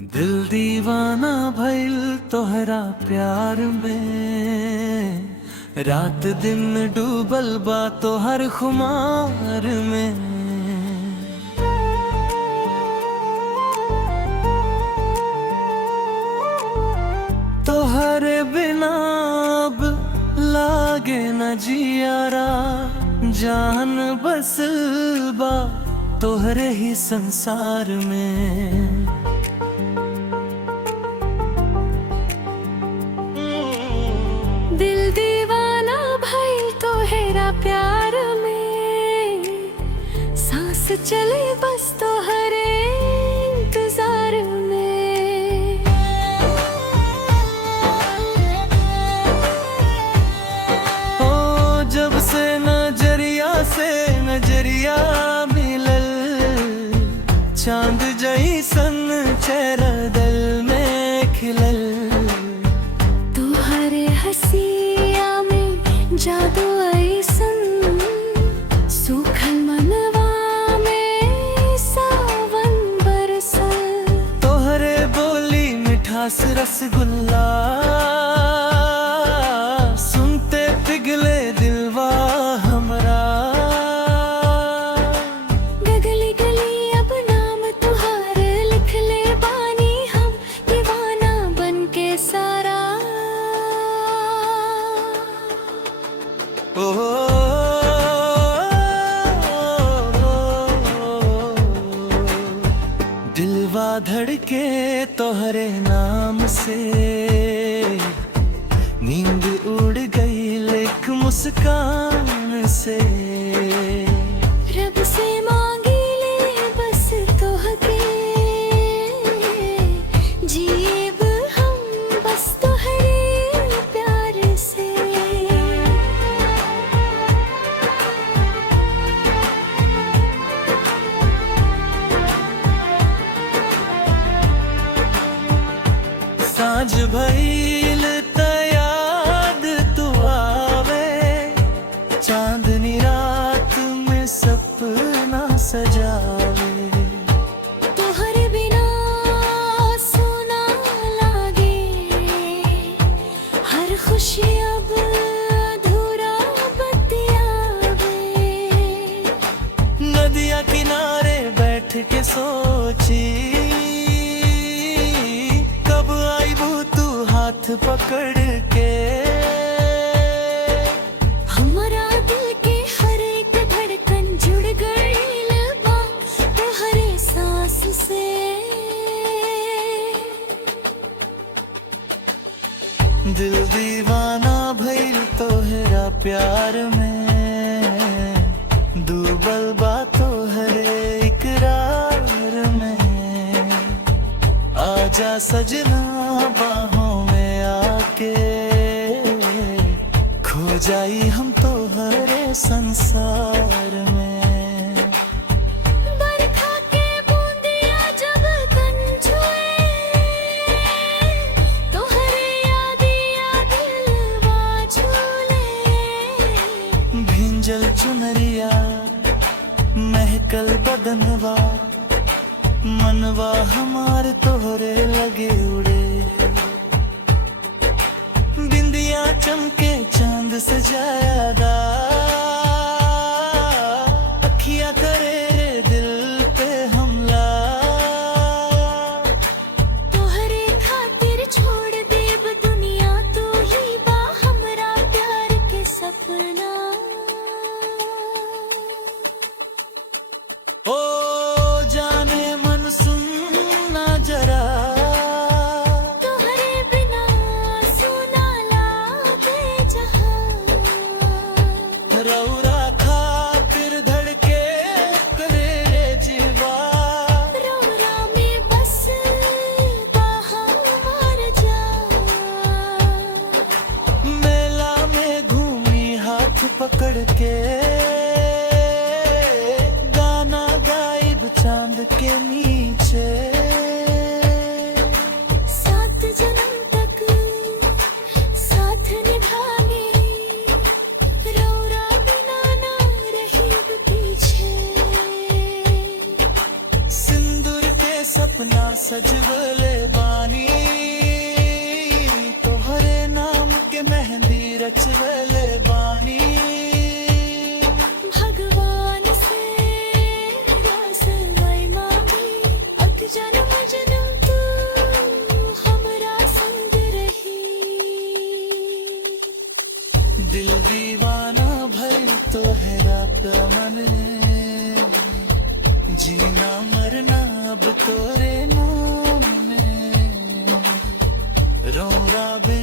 दिल दीवाना भइल तोहरा प्यार में, रात दिन डूबल बा तोहर खुमार में। तोहरे बिना अब लागे न जियारा, जान बस बा तोहरे ही संसार में। दिल दीवाना भइल तोहरा प्यार में, सांस चले बस तोहरे इंतजार में। ओ जब से नजरिया मिलल, चांद जैसन चेहरा दिल में खिलल। तोहरे हंसिया में जादू ऐसन, सूखल मनवा में सावन बरसल। तोहरे बोली मिठास रसगुल्ला, सुनते पिघले दिलवा हमरा। गगली गली अब नाम तुहार लिख ले बानी हम, दीवाना बन के सारा। ओ दिलवा धड़के तोहरे नाम से, नींद उड़ गई एक मुस्कान से। रब से मांगी ले बस तोहके, जीब हम बस तोहरे प्यार से। साँझ भइल त याद तू आवे, चांदनी रात में सपना सजावे। तोहरे बिना सोना लागे, हर खुशी अब अधूरा बतियावे। नदिया किनारे बैठ के सोची, कब आईबू तू हाथ पकड़ के। हमारा दिल के हर एक धड़कन जुड़ गइल बा तोहरे सांस से। दिल दीवाना भइल तोहरा प्यार में, डूबल बा तोहरे इकरार में। आजा सजना बाहों में आके, खो जाई हम तोहरे संसार में। बरखा के बूंदिया जब तन छुए, तोहरे यादिया दिलवा झूले। भिंजल चुनरिया महकल बदनवा, मनवा हमार तोहरे लगे उड़े। बिंदिया चमके चांद से ज्यादा, अखियां करे दिल पे हमला। तोहरे खातिर छोड़ देब दुनिया, तू ही बा हमरा प्यार के सपना। ओ जाने मन सुनना जरा, तोहरे बिना सुना लागे जहां। रौरा खातिर धड़के करे रे जीवा। रौरा में बस बा हमार जान। मेला में घूमी हाथ पकड़ के, गाना गायब चांद के नीचे। सात जन्म तक साथ निभागे, रौरा बिना ना रही पीछे। सिंदूर के सपना सजवले बानी तोहरे नाम के मेहंदी रचवले बानी भगवान से रासमय मांगी अग जन्म जन्म तू हमरा संग रही दिल दीवाना भर तोहरा कमन जीना मरना अब तोरे नाम में रो राबे